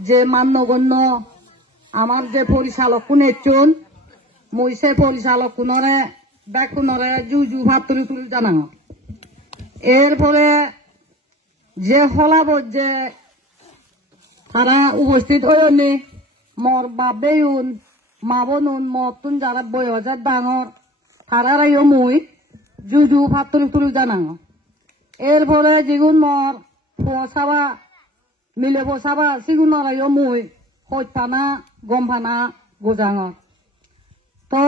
যে মান্যগণ্য আমার যে পরিচালক কোনেচুন মই সে পরিচালক কোনরে বেকুনরে জুজু ভাত তুলি জানাও এরপরে যে হলাবত যে তারা উপস্থিত হয়নি মর বাবেউন মাবনুন মতুন যারা বয়সের ডাঙর তারারাইও মুই জুজু ভাত তুলি জানাও এরপরে যেগুন মর ফসাবা মিলে ফসাবা সেগুন নরাইও মুই হইতানা গমফানা গোজাঙ তো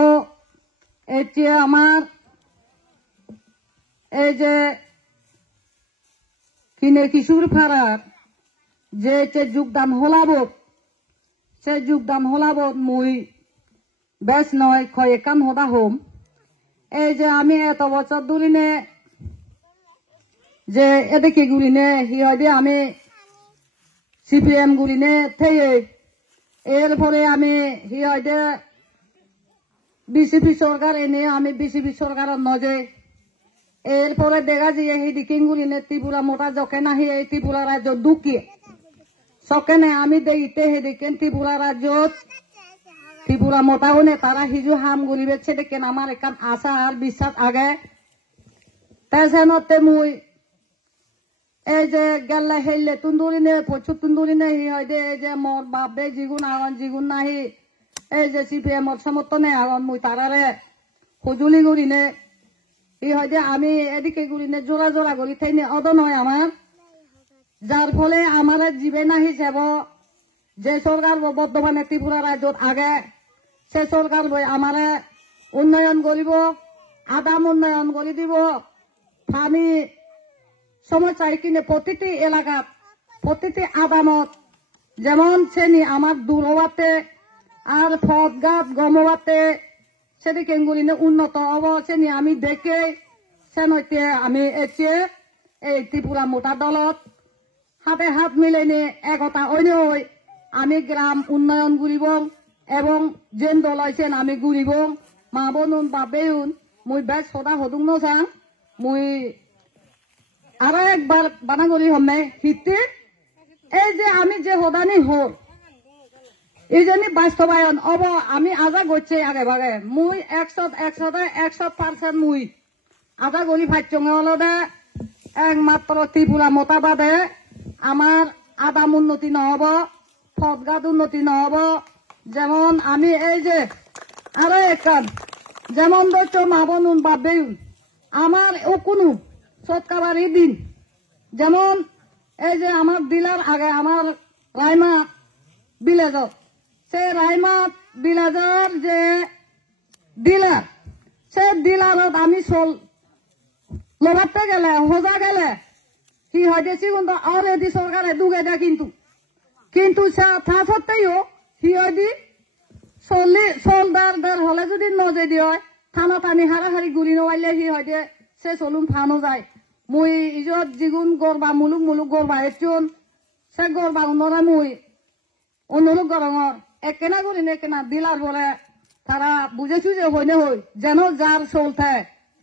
এতিয়া আমার এই যে কিনে কিশোর ফারার যে যোগদান হলাবত সে যোগদান হলাবত মুই বেশ নয় কয়েকান হদা হোম এই যে আমি এত বছর ধরিনে যে এদিকে গুলিনে হিয়দে আমি সিপিএম গুলিনে থেকে এরপরে আমি হিয়দে বিসিপি সরকার এনে আমি বিসিপি সরকারের নজে এরপরে দেখা যায় সেই দিকিংগুলিনে ত্রিপুরা মোটা যকে নাহি এই ত্রিপুরা রাজ্য দুঃখী সকেনে আমি দেইতে সেদিকে ত্রিপুরা রাজ্যত ত্রিপুরা মোটা হনে তারা হিজু হাম গুলি বেছে দেখেন আমার এখান আশা আর বিশ্বাস আগে তেজনতে মুই এই যে গেলে হেললে তুন্দুরিনে প্রচুর তুন্দুরিনে হি হয় দে এই যে মোর বাপে জিগুন আগন জিগুন নাহি এই যে সিপিএম সমর্থনে আগন মুই তারারে সজুলি গুলিনে ই হয় যে আমি এদিকে গুলিনে জোড়া জোড়া গলি থাইনে অদ নয় আমার যার ফলে আমার জীবে নাহি যাব যে সরকার বর্তমানে ত্রিপুরা রাজ্যত আগে সে সরকার বই আমার উন্নয়ন করিব আদাম উন্নয়ন করে দিব পানি সমস্যা কিনে প্রতিটি এলাকাত প্রতিটি আদামত যেমন শ্রেণী আমার দূর হওয়াতে আর ফদগাত গমওয়াতে সেদিকে গুলিনে উন্নত হব শ্রেণী আমি দেখে সেনতে আমি এসে এই ত্রিপুরা মোটা দলত হাতে হাত মিলেনে একতা অন্য আমি গ্রাম উন্নয়ন করিব এবং যেন দল আছেন আমি ঘুরিব মা বনুন বাবেউন মুই বেশ সদা হদুং নসাং মুই আরো একবার বানাগরি হমে হিতে এই যে আমি যে হদানি হল এই জন্য বাস্তবায়ন অব আমি আজা গচ্ছে আগে ভাগে মুই 100% মুই আজা গরি ফাইচঙ্গে হলদে একমাত্র ত্রিপুরা মতাবাদে আমার আদাম উন্নতি নহব ফদগাদ উন্নতি নহব যেমন আমি এই যে আরো একান যেমন দৈত্য মা বনুন বাবেউন আমার ও কোনো সৎকাবারি দিন যেমন এই যে আমার ডিলার আগে আমার রাইমা ভিলেজত সে রাইমা ভিলেজর যে ডিলার সে ডিলারত আমি চল লগাতে গেলে হোজা গেলে কি হয়েছে কিন্তু আর এদি সরকারে দুগে দেয় কিন্তু তা সত্ত্বেও কি হয়দি সোলদার হলে যদি নজে দিয়ে থানা টানি হারাহারি গুলি নওয়াইলে কি হয় সে চলুন ফানো যায় মুই ইজত জিগুন গরবা মুলুক গরবা এচুন সে গরবা উন্নরা মুই অনুরোধ গরঙর একেনা করি একেনা দিলার বলে তারা বুঝেছু যে হইনে হই যেন যার চলতে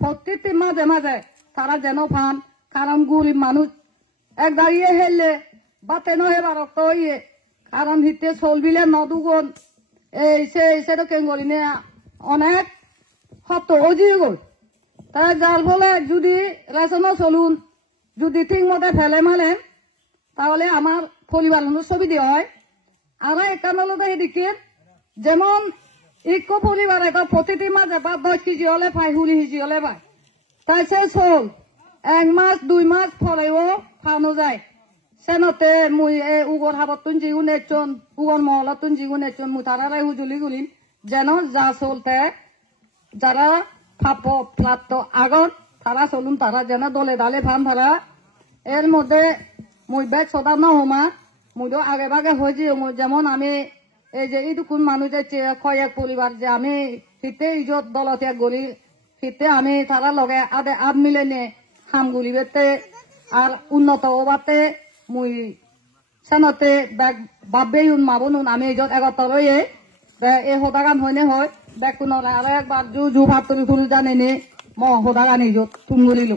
প্রত্যেকটি মাঝে মাঝে তারা যেন ফান কারণ গরিব মানুষ এক দাঁড়িয়ে হেললে বাতে নহেবার রক্ত হইয়ে কারণ হিতে চলবিলে নদুগুন এই সেটা কেঙ্গরিনে অনেক হত অজিয়ে গল তাই যার ফলে যদি রেশনও চলুন যদি ঠিক মতে ফেলে মালেন তাহলে আমার পরিবার সুবিধা হয় আর একানলতে এদিকে যেমন ইকো পরিবার এটা প্রতিটি মাঝে বা 10 কেজি হলে পাই 20 কেজি হলে পাই তাই সে চল 1 মাস 2 মাস পরেও ফানো যায় সেনতে মুই উগর হাবতুন জিগুন এচন উগর মহলতুন জিগুন এচন মুই তারারাই হুজুলি গুলিন যেন যা চলতে যারা ফাপ ফ্লাট আগন তারা চলুন তারা যেন দলে দালে ফান তারা এর মধ্যে মুই বেশ সদা নহমা মুই তো আগে ভাগে হয়েছি যেমন আমি এই যে ইদুকুন মানুষ যে কয়েক পরিবার যে আমি হিতে ইজত দলতে গলি হিতে আমি তারা লগে আদে আদ মিলে নে হাম গুলি বেতে আর উন্নত ওবাতে মুই সেনতে বাবেই মাবনুন আমি ইজত এগত লয়ে এই হদাগান হয়নে হয় বেকুনরে আর একবার জু ভাত তুলি জানে নে ম হদাগান ইজত তুমগুলিলো